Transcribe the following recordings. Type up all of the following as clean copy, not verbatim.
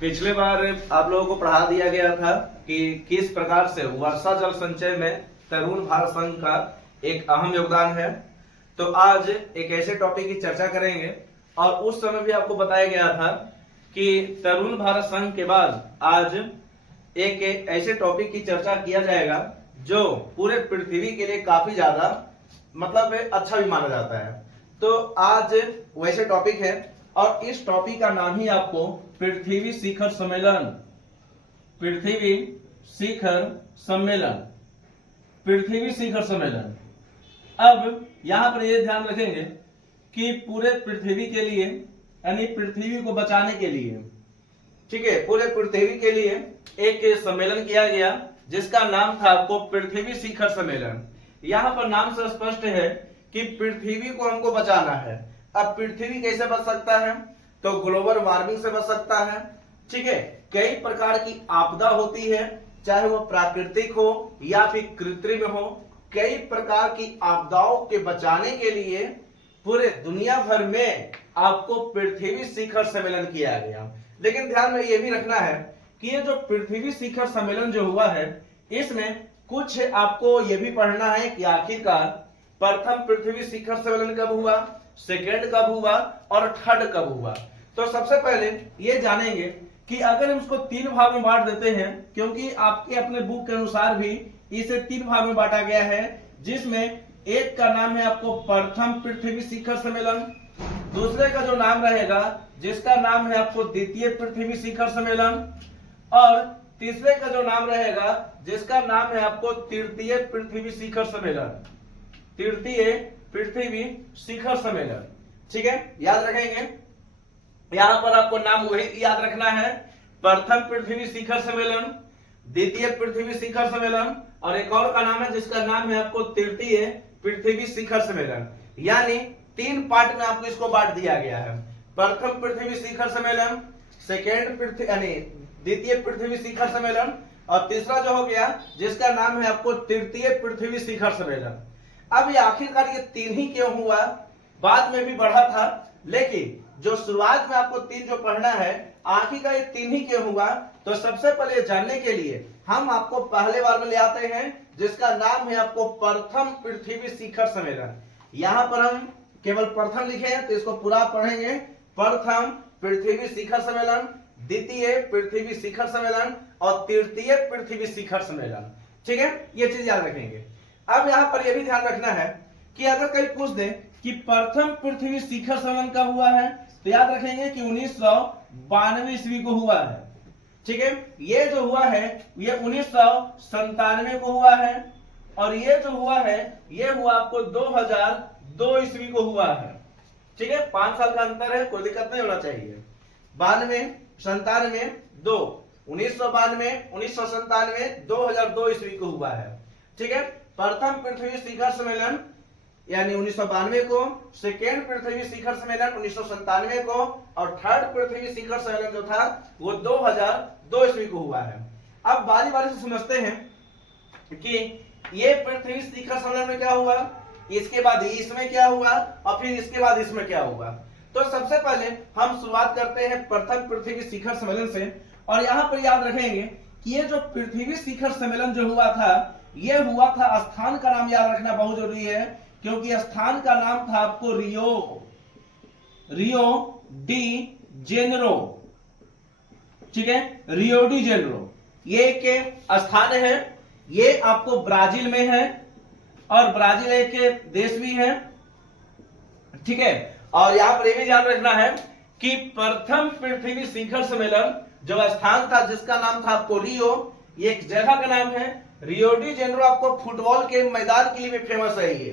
पिछले बार आप लोगों को पढ़ा दिया गया था कि किस प्रकार से वर्षा जल संचय में तरुण भारत संघ का एक अहम योगदान है। तो आज एक ऐसे टॉपिक की चर्चा करेंगे और उस समय भी आपको बताया गया था कि तरुण भारत संघ के बाद आज एक ऐसे टॉपिक की चर्चा किया जाएगा जो पूरे पृथ्वी के लिए काफी ज्यादा मतलब अच्छा भी माना जाता है। तो आज वैसे टॉपिक है और इस टॉपिक का नाम ही आपको पृथ्वी शिखर सम्मेलन, पृथ्वी शिखर सम्मेलन, पृथ्वी शिखर सम्मेलन। अब यहां पर ये ध्यान रखेंगे कि पूरे पृथ्वी के लिए यानी पृथ्वी को बचाने के लिए, ठीक है, पूरे पृथ्वी के लिए एक सम्मेलन किया गया जिसका नाम था आपको पृथ्वी शिखर सम्मेलन। यहां पर नाम से स्पष्ट है कि पृथ्वी को हमको बचाना है। अब पृथ्वी कैसे बच सकता है? तो ग्लोबल वार्मिंग से बच सकता है, ठीक है। कई प्रकार की आपदा होती है, चाहे वो प्राकृतिक हो या फिर कृत्रिम हो। कई प्रकार की आपदाओं के बचाने के लिए पूरे दुनिया भर में आपको पृथ्वी शिखर सम्मेलन किया गया। लेकिन ध्यान में ये भी रखना है कि ये जो पृथ्वी शिखर सम्मेलन जो हुआ है इसमें कुछ आपको ये भी पढ़ना है कि आखिरकार प्रथम पृथ्वी शिखर सम्मेलन कब हुआ, सेकेंड कब हुआ और थर्ड कब हुआ। तो सबसे पहले ये जानेंगे कि अगर हम इसको तीन भाग में बांट देते हैं, क्योंकि आपके अपने बुक के अनुसार भी इसे तीन भाग में बांटा गया है, जिसमें एक का नाम है आपको प्रथम पृथ्वी शिखर सम्मेलन, दूसरे का जो नाम रहेगा जिसका नाम है आपको द्वितीय पृथ्वी शिखर सम्मेलन, और तीसरे का जो नाम रहेगा जिसका नाम है आपको तृतीय पृथ्वी शिखर सम्मेलन, तृतीय पृथ्वी शिखर सम्मेलन। ठीक है, याद रखेंगे। यहां पर आपको नाम वही याद रखना है, प्रथम पृथ्वी शिखर सम्मेलन, द्वितीय पृथ्वी शिखर सम्मेलन और एक और का नाम है जिसका नाम है आपको तृतीय पृथ्वी शिखर सम्मेलन। यानी तीन पार्ट में आपको इसको बांट दिया गया है। प्रथम पृथ्वी शिखर सम्मेलन, सेकेंड पृथ्वी यानी द्वितीय पृथ्वी शिखर सम्मेलन और तीसरा जो हो गया जिसका नाम है आपको तृतीय पृथ्वी शिखर सम्मेलन। अब ये आखिरकार ये तीन ही क्यों हुआ? बाद में भी बढ़ा था, लेकिन जो शुरुआत में आपको तीन जो पढ़ना है आखिरकार ये तीन ही क्यों हुआ, तो सबसे पहले जानने के लिए हम आपको पहले बार में ले आते हैं जिसका नाम है आपको प्रथम पृथ्वी शिखर सम्मेलन। यहां पर हम केवल प्रथम लिखे हैं तो इसको पूरा पढ़ेंगे, प्रथम पृथ्वी शिखर सम्मेलन, द्वितीय पृथ्वी शिखर सम्मेलन और तृतीय पृथ्वी शिखर सम्मेलन। ठीक है, ये चीज याद रखेंगे। अब यहां पर यह भी ध्यान रखना है कि अगर कहीं पूछ दे कि प्रथम पृथ्वी शिखर सम्मेलन कब हुआ है, तो याद रखेंगे कि 1992 ईस्वी को हुआ है। ठीक है, ये जो हुआ है ये 1997 को हुआ है और ये जो हुआ है ये हुआ आपको 2002 ईस्वी को हुआ है। ठीक है, 5 साल का अंतर है, कोई दिक्कत नहीं होना चाहिए। 92, 97, 2, 1992, 1997, 2002 ईस्वी को हुआ है। ठीक है, प्रथम पृथ्वी शिखर सम्मेलन यानी 1992 को, सेकेंड पृथ्वी शिखर सम्मेलन 1997 को और थर्ड पृथ्वी शिखर सम्मेलन जो था वो 2002 ईस्वी को हुआ है। अब बारी बारी से समझते हैं कि ये पृथ्वी शिखर सम्मेलन में क्या हुआ, इसके बाद इसमें क्या हुआ और फिर इसके बाद इसमें क्या हुआ। तो सबसे पहले हम शुरुआत करते हैं प्रथम पृथ्वी शिखर सम्मेलन से और यहां पर याद रखेंगे कि ये जो पृथ्वी शिखर सम्मेलन जो हुआ था ये हुआ था, स्थान का नाम याद रखना बहुत जरूरी है क्योंकि स्थान का नाम था आपको रियो डी जेनेरो। ठीक है, रियो डी जेनेरो ये एक स्थान है, ये आपको ब्राजील में है और ब्राजील एक देश भी है। ठीक है, और यहां पर यह भी ध्यान रखना है कि प्रथम पृथ्वी शिखर सम्मेलन जो स्थान था जिसका नाम था आपको रियो, ये एक जगह का नाम है। रियो डी जेनेरो आपको फुटबॉल के मैदान के लिए भी फेमस है ये।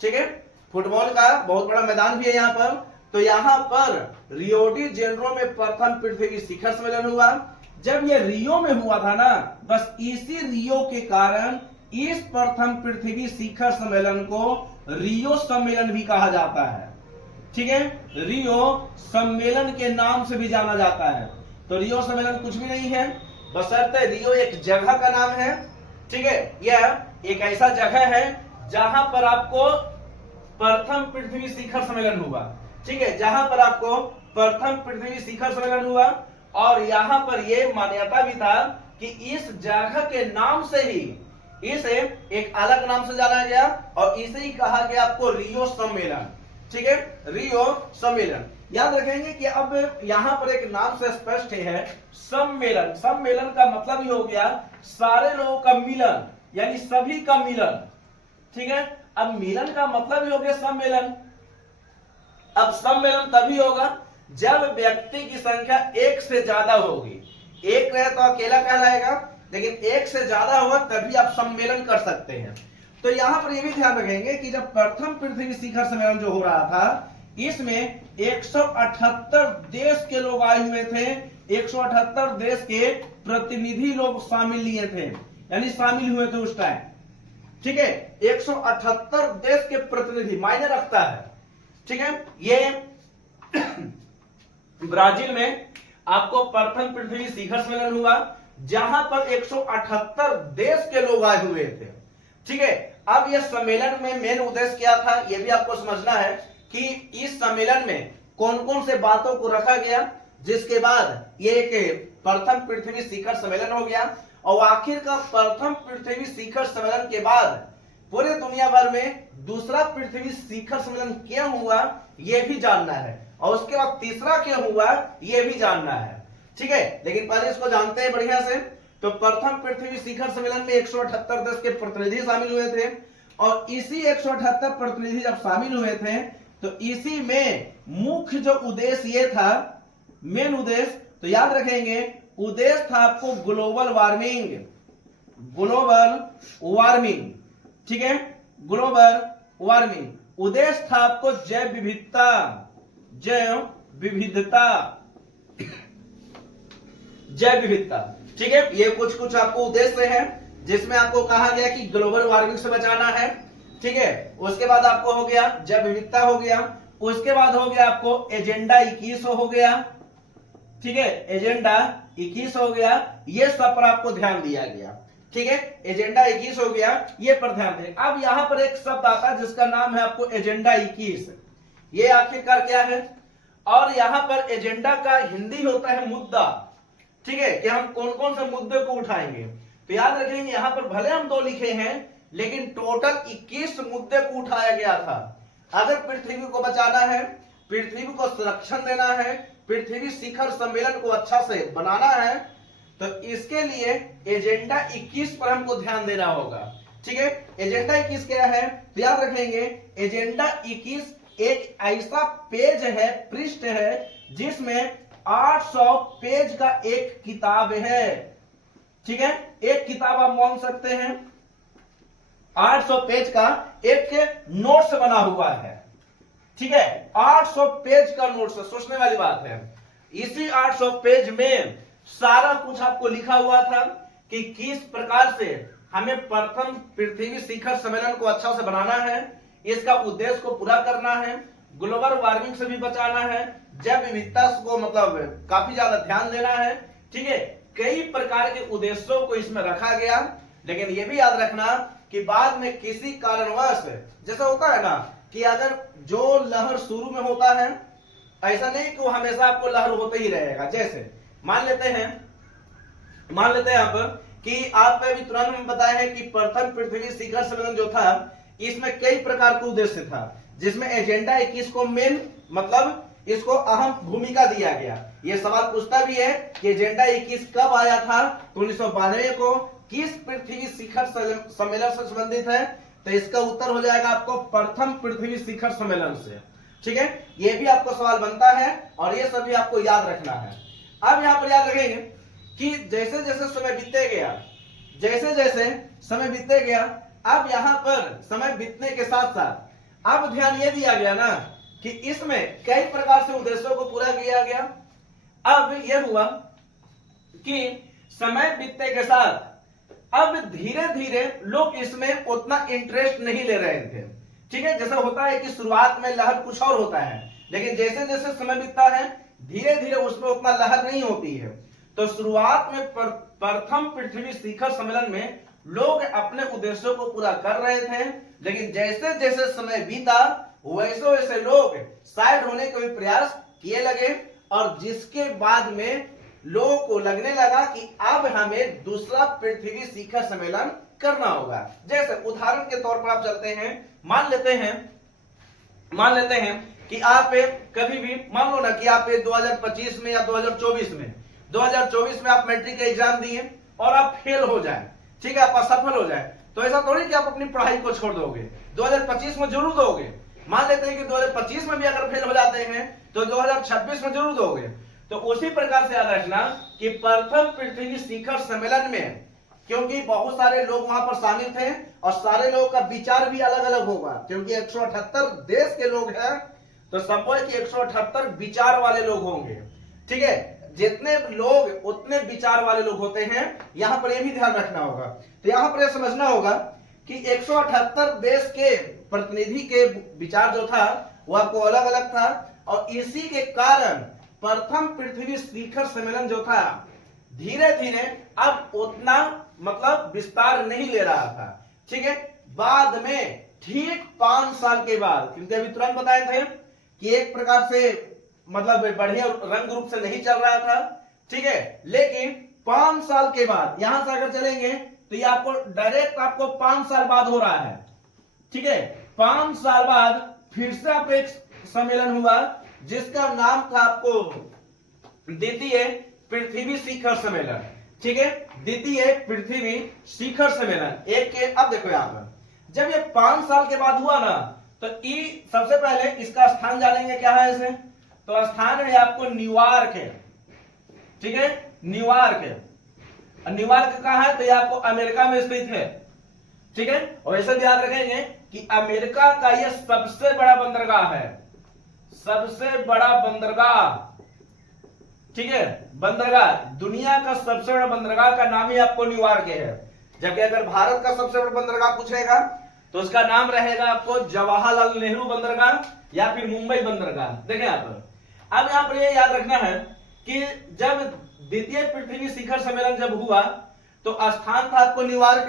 ठीक है, फुटबॉल का बहुत बड़ा मैदान भी है यहाँ पर। तो यहाँ पर रियो डी जेनेरो में प्रथम पृथ्वी शिखर सम्मेलन हुआ। जब ये रियो में हुआ था ना, बस इसी रियो के कारण इस प्रथम पृथ्वी शिखर सम्मेलन को रियो सम्मेलन भी कहा जाता है। ठीक है, रियो सम्मेलन के नाम से भी जाना जाता है। तो रियो सम्मेलन कुछ भी नहीं है, बशर्ते रियो एक जगह का नाम है। ठीक है, यह एक ऐसा जगह है जहां पर आपको प्रथम पृथ्वी शिखर सम्मेलन हुआ। ठीक है, जहां पर आपको प्रथम पृथ्वी शिखर सम्मेलन हुआ और यहाँ पर ये मान्यता भी था कि इस जगह के नाम से ही इसे एक अलग नाम से जाना गया और इसे ही कहा गया आपको रियो सम्मेलन। ठीक है, रियो सम्मेलन। याद रखेंगे कि अब यहां पर एक नाम से स्पष्ट है सम्मेलन। सम्मेलन का मतलब ही हो गया सारे लोगों का मिलन, यानी सभी का मिलन। ठीक है, अब मिलन का मतलब ही हो गया सम्मेलन। अब सम्मेलन तभी होगा जब व्यक्ति की संख्या एक से ज्यादा होगी। एक रहे तो अकेला कहलाएगा, लेकिन एक से ज्यादा होगा तभी आप सम्मेलन कर सकते हैं। तो यहां पर यह भी ध्यान रखेंगे कि जब प्रथम पृथ्वी शिखर सम्मेलन जो हो रहा था, इसमें 178 देश के लोग आए हुए थे। 178 देश के प्रतिनिधि लोग शामिल लिए थे, यानी शामिल हुए थे उस टाइम। ठीक है, 178 देश के प्रतिनिधि मायने रखता है। ठीक है, ये ब्राजील में आपको प्रथम पृथ्वी शिखर सम्मेलन हुआ, जहां पर 178 देश के लोग आए हुए थे। ठीक है, अब यह सम्मेलन में मेन उद्देश्य क्या था, यह भी आपको समझना है कि इस सम्मेलन में कौन कौन से बातों को रखा गया, जिसके बाद ये एक प्रथम पृथ्वी शिखर सम्मेलन हो गया। और आखिर का प्रथम पृथ्वी शिखर सम्मेलन के बाद पूरे दुनिया भर में दूसरा पृथ्वी शिखर सम्मेलन क्या हुआ यह भी जानना है, और उसके बाद तीसरा क्या हुआ यह भी जानना है। ठीक है, लेकिन पहले इसको जानते हैं बढ़िया से। तो प्रथम पृथ्वी शिखर सम्मेलन में 178 देश के प्रतिनिधि शामिल हुए थे, और इसी 178 प्रतिनिधि जब शामिल हुए थे तो इसी में मुख्य जो उद्देश्य ये था, मेन उद्देश्य, तो याद रखेंगे उद्देश्य था आपको ग्लोबल वार्मिंग। ग्लोबल वार्मिंग, ठीक है, ग्लोबल वार्मिंग। उद्देश्य था आपको जैव विविधता, जैव विविधता, जैव विविधता। ठीक है, ये कुछ कुछ आपको उद्देश्य है जिसमें आपको कहा गया कि ग्लोबल वार्मिंग से बचाना है। ठीक है, उसके बाद आपको हो गया जैव विविधता हो गया, उसके बाद हो गया आपको एजेंडा 21 हो गया। ठीक है, एजेंडा 21 हो गया, ये सब पर आपको ध्यान दिया गया। ठीक है, एजेंडा 21 हो गया, ये पर ध्यान दें। अब यहां पर एक शब्द आता है जिसका नाम है आपको एजेंडा 21। ये आखिरकार क्या है, और यहां पर एजेंडा का हिंदी होता है मुद्दा। ठीक है, कि हम कौन कौन से मुद्दे को उठाएंगे। तो याद रखेंगे यहां पर भले हम 2 लिखे हैं, लेकिन टोटल 21 मुद्दे को उठाया गया था। अगर पृथ्वी को बचाना है, पृथ्वी को संरक्षण देना है, पृथ्वी शिखर सम्मेलन को अच्छा से बनाना है, तो इसके लिए एजेंडा 21 पर हमको ध्यान देना होगा। ठीक है, एजेंडा 21 क्या है, तो याद रखेंगे एजेंडा 21 एक ऐसा पेज है, पृष्ठ है, जिसमें 800 पेज का एक किताब है। ठीक है, एक किताब आप मान सकते हैं, 800 पेज का एक नोट्स बना हुआ है। ठीक है, 800 पेज का नोट्स, सोचने वाली बात है। इसी 800 पेज में सारा कुछ आपको लिखा हुआ था कि किस प्रकार से हमें प्रथम पृथ्वी शिखर सम्मेलन को अच्छा से बनाना है, इसका उद्देश्य को पूरा करना है, ग्लोबल वार्मिंग से भी बचाना है, जैव विविधता को मतलब काफी ज्यादा ध्यान देना है। ठीक है, कई प्रकार के उद्देश्यों को इसमें रखा गया। लेकिन यह भी याद रखना कि बाद में किसी कारणवश, जैसा होता है ना कि अगर जो लहर शुरू में होता है, ऐसा नहीं कि वो हमेशा आपको लहर होते ही रहेगा। जैसे मान लेते हैं आप कि आपने अभी तुरंत में बताया है कि प्रथम पृथ्वी शिखर सम्मेलन जो था, इसमें कई प्रकार का उद्देश्य था, जिसमें एजेंडा 21 को मेन मतलब इसको अहम भूमिका दिया गया। यह सवाल पूछता भी है कि एजेंडा 21 कब आया था, 1992 को, किस पृथ्वी शिखर सम्मेलन से संबंधित है, तो इसका उत्तर हो जाएगा आपको प्रथम पृथ्वी शिखर सम्मेलन से। ठीक है, यह भी आपको सवाल बनता है और यह सभी आपको याद रखना है। अब यहां पर याद रखेंगे कि जैसे जैसे समय बीतते गया, जैसे जैसे समय बीतते गया, अब यहां पर समय बीतने के साथ साथ अब ध्यान यह दिया गया ना कि इसमें कई प्रकार से उद्देश्यों को पूरा किया गया। अब यह हुआ कि समय बीतने के साथ अब धीरे धीरे लोग इसमें उतना इंटरेस्ट नहीं ले रहे थे। ठीक है, जैसा होता है कि शुरुआत में लहर कुछ और होता है, लेकिन जैसे जैसे समय बीतता है धीरे धीरे उसमें उतना लहर नहीं होती है। तो शुरुआत में प्रथम पृथ्वी शिखर सम्मेलन में लोग अपने उद्देश्यों को पूरा कर रहे थे, लेकिन जैसे जैसे समय बीता वैसे वैसे लोग साइड होने के भी प्रयास किए लगे, और जिसके बाद में लोगों को लगने लगा कि अब हमें दूसरा पृथ्वी शिखर सम्मेलन करना होगा। जैसे उदाहरण के तौर पर आप चलते हैं, मान लेते हैं कि आप कभी भी मान लो ना कि आप 2025 में या 2024 में आप मैट्रिक का एग्जाम दिए और आप फेल हो जाए, ठीक है, आप असफल हो जाए, तो ऐसा थोड़ी कि आप अपनी पढ़ाई को छोड़ दोगे, 2025 में जरूर दोगे। मान लेते हैं कि 2025 में भी अगर फेल हो जाते हैं तो 2026 में जरूर दोगे। तो उसी प्रकार से याद रखना कि प्रथम पृथ्वी शिखर सम्मेलन में, क्योंकि बहुत सारे लोग वहां पर शामिल थे और सारे लोगों का विचार भी अलग अलग होगा, क्योंकि 178 देश के लोग हैं, तो संभव है कि 178 विचार वाले लोग होंगे, ठीक है। जितने लोग उतने विचार वाले लोग होते हैं, यहां पर यह भी ध्यान रखना होगा। तो यहां पर यह समझना होगा कि 178 देश के प्रतिनिधि के विचार जो था वह आपको अलग अलग था, और इसी के कारण प्रथम पृथ्वी शिखर सम्मेलन जो था धीरे धीरे अब उतना मतलब विस्तार नहीं ले रहा था, ठीक है। बाद में ठीक 5 साल के बाद, क्योंकि अभी तुरंत बताए थे कि एक प्रकार से मतलब बढ़िया रंग रूप से नहीं चल रहा था, ठीक है, लेकिन 5 साल के बाद यहां से अगर चलेंगे तो ये आपको डायरेक्ट आपको 5 साल बाद हो रहा है, ठीक है। 5 साल बाद फिर से आपको एक सम्मेलन हुआ जिसका नाम था आपको द्वितीय पृथ्वी शिखर सम्मेलन, ठीक है, द्वितीय पृथ्वी शिखर सम्मेलन। एक के अब देखो यहां पर जब ये 5 साल के बाद हुआ ना, तो सबसे पहले इसका स्थान जानेंगे क्या है इसे, तो स्थान है आपको न्यूयॉर्क है, ठीक है, न्यूयॉर्क कहां है, तो ये आपको अमेरिका में स्थित है, ठीक है। और ऐसे ध्यान रखेंगे कि अमेरिका का यह सबसे बड़ा बंदरगाह है, सबसे बड़ा बंदरगाह, ठीक है, बंदरगाह, दुनिया का सबसे बड़ा बंदरगाह का नाम ही आपको न्यूयॉर्क है। जबकि अगर भारत का सबसे बड़ा बंदरगाह पूछेगा तो उसका नाम रहेगा आपको जवाहरलाल नेहरू बंदरगाह या फिर मुंबई बंदरगाह। देखें यहाँ पर, अब यहाँ पर यह याद रखना है कि जब द्वितीय पृथ्वी शिखर सम्मेलन जब हुआ तो स्थान था आपको न्यूयॉर्क,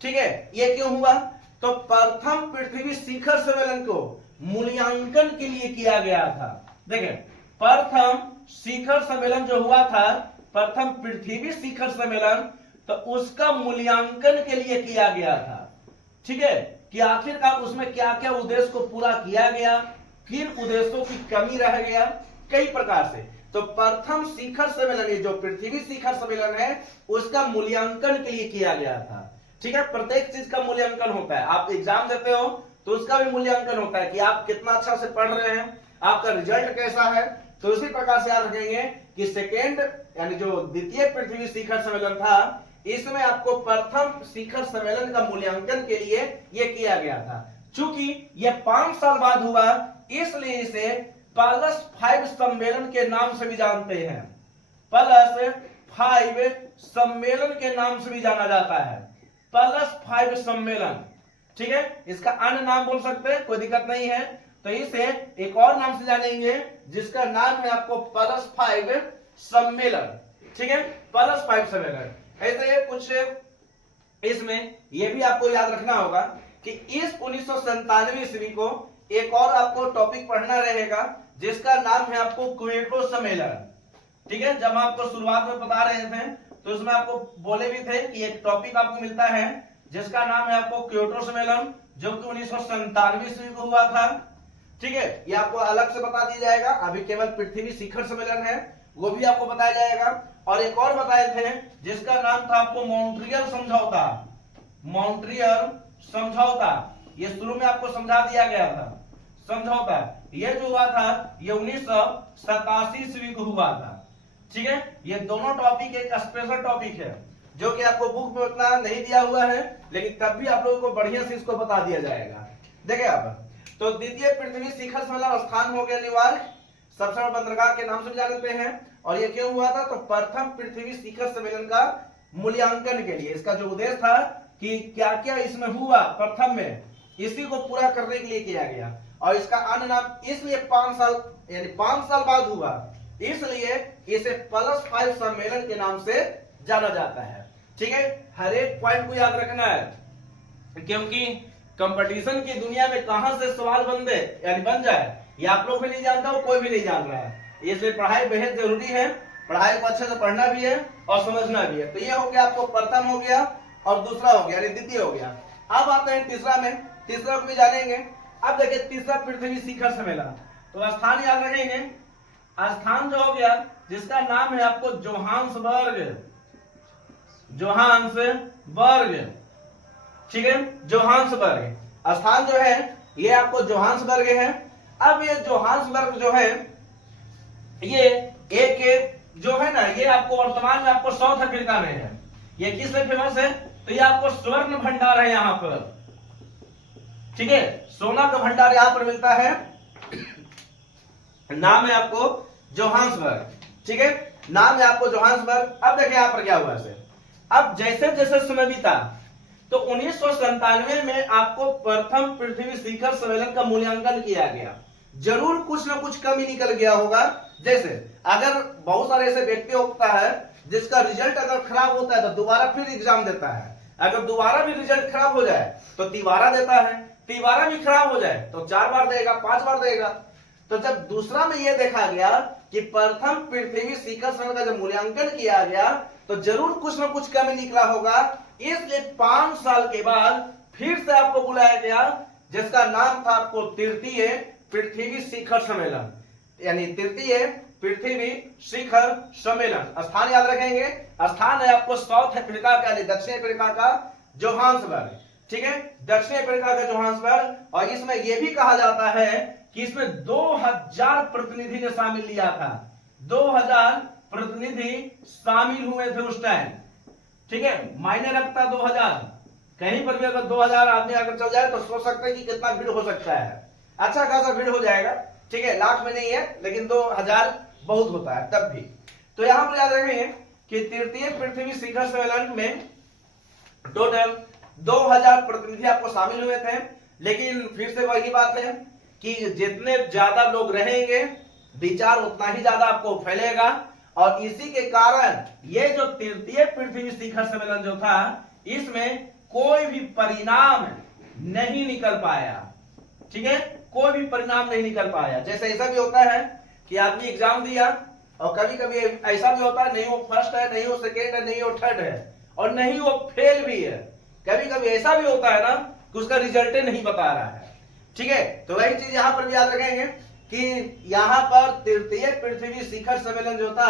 ठीक है। ये क्यों हुआ, तो प्रथम पृथ्वी शिखर सम्मेलन को मूल्यांकन के लिए किया गया था। देखें, प्रथम शिखर सम्मेलन जो हुआ था, प्रथम पृथ्वी शिखर सम्मेलन, तो उसका मूल्यांकन के लिए किया गया था, ठीक है, कि आखिरकार उसमें क्या क्या उद्देश्य को पूरा किया गया, किन उद्देश्यों की कमी रह गया, कई प्रकार से। तो प्रथम शिखर सम्मेलन, ये जो पृथ्वी शिखर सम्मेलन है, उसका मूल्यांकन के लिए किया गया था, ठीक है। प्रत्येक चीज का मूल्यांकन होता है, आप एग्जाम देते हो तो उसका भी मूल्यांकन होता है कि आप कितना अच्छा से पढ़ रहे हैं, आपका रिजल्ट कैसा है। तो इसी प्रकार से याद रखेंगे कि सेकेंड यानी जो द्वितीय पृथ्वी शिखर सम्मेलन था, इसमें आपको प्रथम शिखर सम्मेलन का मूल्यांकन के लिए यह किया गया था। चूंकि यह 5 साल बाद हुआ, इसलिए इसे +5 सम्मेलन के नाम से भी जानते हैं, +5 सम्मेलन के नाम से भी जाना जाता है, +5 सम्मेलन, ठीक है। इसका अन्य नाम बोल सकते हैं, कोई दिक्कत नहीं है। तो इसे एक और नाम से जानेंगे जिसका नाम है आपको +5 सम्मेलन, ठीक है, +5 सम्मेलन। ऐसे कुछ इसमें यह भी आपको याद रखना होगा कि इस 1997 ईस्वी को एक और आपको टॉपिक पढ़ना रहेगा जिसका नाम है आपको क्योटो सम्मेलन, ठीक है। जब आपको शुरुआत में बता रहे थे तो उसमें आपको बोले भी थे कि एक टॉपिक आपको मिलता है जिसका नाम है आपको क्योटो सम्मेलन, जो कि 1997 ईस्वी को हुआ था, ठीक है। ये आपको अलग से बता दिया जाएगा, अभी केवल पृथ्वी शिखर सम्मेलन है, वो भी आपको बताया जाएगा। और एक और बताए थे जिसका नाम था आपको मॉन्ट्रियल समझौता, मॉन्ट्रियल समझौता, ये शुरू में आपको समझा दिया गया था समझौता। ये जो हुआ था ये 1987 ईस्वी को हुआ था, ठीक है। ये दोनों टॉपिक एक स्पेशल टॉपिक है जो कि आपको बुक में उतना नहीं दिया हुआ है, लेकिन तब भी आप लोगों को बढ़िया से इसको बता दिया जाएगा। देखिए आप, तो द्वितीय पृथ्वी शिखर सम्मेलन स्थान हो गया न्यूयॉर्क, सबसे बड़ा बंदरगाह के नाम से जानते हैं। और ये क्यों हुआ था, तो प्रथम पृथ्वी शिखर सम्मेलन का मूल्यांकन के लिए, इसका जो उद्देश्य था कि क्या क्या इसमें हुआ प्रथम में, इसी को पूरा करने के लिए किया गया। और इसका अन्य नाम इसलिए 5 साल यानी 5 साल बाद हुआ, इसलिए इसे +5 सम्मेलन के नाम से जाना जाता है, ठीक है। हर एक पॉइंट को याद रखना है, क्योंकि कंपटीशन की दुनिया में कहां से सवाल बन जाए ये आप लोग भी नहीं जानता हो, कोई भी नहीं जान रहा है, इसलिए पढ़ाई बेहद जरूरी है। पढ़ाई को अच्छे से पढ़ना भी है और समझना भी है। तो ये हो गया आपको प्रथम हो गया और दूसरा हो गया, द्वितीय हो गया। अब आते हैं तीसरा में, तीसरा को भी जानेंगे। अब देखिए तीसरा पृथ्वी शिखर सम्मेलन, तो स्थान याद रखेंगे। स्थान जो हो गया जिसका नाम है आपको जोहान्सबर्ग, जोहान्सबर्ग, ठीक है, जोहान्सबर्ग स्थान जो है ये आपको जोहान्सबर्ग है। अब ये जोहान्सबर्ग जो है ये एक जो है ना, ये आपको वर्तमान में आपको साउथ अफ्रीका में है। ये किस लिए फेमस है? तो ये आपको स्वर्ण भंडार है यहाँ पर, ठीक है, सोना का भंडार यहाँ पर मिलता है। नाम है आपको जोहान्सबर्ग, ठीक है, नाम है आपको जोहान्सबर्ग। अब देखिए यहाँ पर क्या हुआ है। अब जैसे जैसे समय बीता तो 1997 में आपको प्रथम पृथ्वी शिखर सम्मेलन का मूल्यांकन किया गया। जरूर कुछ ना कुछ कमी निकल गया होगा। जैसे अगर बहुत सारे ऐसे व्यक्ति होता है जिसका रिजल्ट अगर खराब होता है तो दोबारा फिर एग्जाम देता है, अगर दोबारा भी रिजल्ट खराब हो जाए तो तिबारा देता है, तिबारा भी खराब हो जाए तो 4 बार देगा, 5 बार देगा। तो जब दूसरा में यह देखा गया कि प्रथम पृथ्वी शिखर सम्मेलन का जब मूल्यांकन किया गया तो जरूर कुछ ना कुछ कमी निकला होगा। इसलिए 5 साल के बाद फिर से आपको बुलाया गया, जिसका नाम था आपको तृतीय पृथ्वी शिखर सम्मेलन, यानी तृतीय पृथ्वी शिखर सम्मेलन। स्थान याद रखेंगे, स्थान है आपको साउथ अफ्रीका का, यानी दक्षिण अफ्रीका का जोहान्सबर्ग, ठीक है, दक्षिण अफ्रीका का जोहान्सबर्ग। और इसमें यह भी कहा जाता है कि इसमें 2000 प्रतिनिधि ने शामिल लिया था, 2000 प्रतिनिधि शामिल हुए थे उस टाइम, ठीक है, मायने रखता 2000। कहीं पर भी अगर 2000 आदमी अगर चल जाए तो सोच सकते हैं कि कितना भीड़ हो सकता है, अच्छा खासा भीड़ हो जाएगा, ठीक है, लाख में नहीं है लेकिन 2000 बहुत होता है तब भी। तो यहां पर याद रखेंगे कि तृतीय पृथ्वी शिखर सम्मेलन में टोटल 2000 प्रतिनिधि आपको शामिल हुए थे। लेकिन फिर से वही बात है कि जितने ज्यादा लोग रहेंगे विचार उतना ही ज्यादा आपको फैलेगा, और इसी के कारण ये जो तृतीय पृथ्वी शिखर सम्मेलन जो था इसमें कोई भी परिणाम नहीं निकल पाया, ठीक है, कोई भी परिणाम नहीं निकल पाया। जैसे ऐसा भी होता है कि आदमी एग्जाम दिया और कभी कभी ऐसा भी होता है नहीं वो फर्स्ट है, नहीं वो सेकेंड है, नहीं वो थर्ड है, और नहीं वो फेल भी है। कभी कभी ऐसा भी होता है ना कि उसका रिजल्ट नहीं बता रहा है, ठीक है। तो वही चीज यहां पर भी याद रखेंगे कि यहां पर तृतीय पृथ्वी शिखर सम्मेलन जो था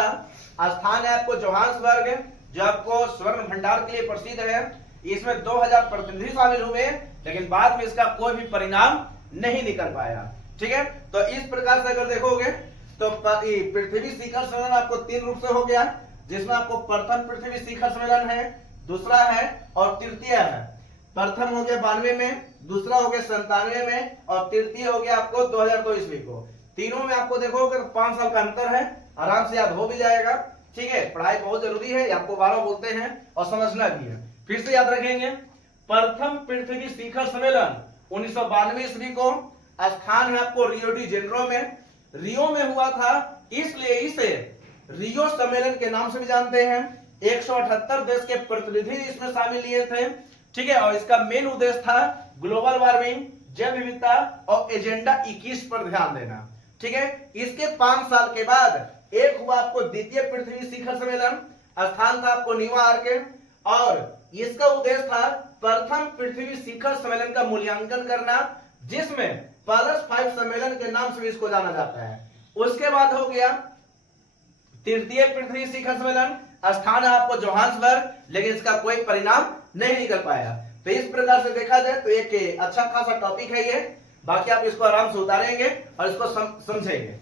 स्थान है आपको जोहान्सबर्ग, जो आपको स्वर्ण भंडार के लिए प्रसिद्ध है। इसमें 2000 प्रतिनिधि शामिल हुए, लेकिन बाद में इसका कोई भी परिणाम नहीं निकल पाया, ठीक है। तो इस प्रकार से अगर देखोगे तो पृथ्वी शिखर सम्मेलन आपको 3 रूप से हो गया, जिसमें आपको प्रथम पृथ्वी शिखर सम्मेलन है, दूसरा है और तृतीय है। प्रथम हो गया 92 में, दूसरा हो गया 97 में, और तृतीय हो गया आपको 2002 ईस्वी को। तीनों में आपको देखोगे 5 साल का अंतर है, आराम से याद हो भी जाएगा, ठीक है। पढ़ाई बहुत जरूरी है, आपको 12 बोलते हैं और समझना भी है। फिर से याद रखेंगे, प्रथम पृथ्वी शिखर सम्मेलन 1992 ईस्वी को, स्थान है आपको रियो डी जेनेरो में, रियो में हुआ था, इसलिए इसे रियो सम्मेलन के नाम से भी जानते हैं। 178 देश के प्रतिनिधि इसमें शामिल लिए थे, ठीक है, और इसका मेन उद्देश्य था ग्लोबल वार्मिंग, जैव विविधता और एजेंडा 21 पर ध्यान देना, ठीक है। इसके 5 साल के बाद एक हुआ आपको द्वितीय पृथ्वी शिखर सम्मेलन, स्थान था आपको न्यूयॉर्क, और इसका उद्देश्य था प्रथम पृथ्वी शिखर सम्मेलन का मूल्यांकन करना, जिसमें +5 सम्मेलन के नाम से इसको जाना जाता है। उसके बाद हो गया तृतीय पृथ्वी शिखर सम्मेलन, स्थान है आपको जोहान्सबर्ग, लेकिन इसका कोई परिणाम नहीं निकल पाया। तो इस प्रकार से देखा जाए तो एक अच्छा खासा टॉपिक है ये, बाकी आप इसको आराम से उतारेंगे और इसको समझेंगे।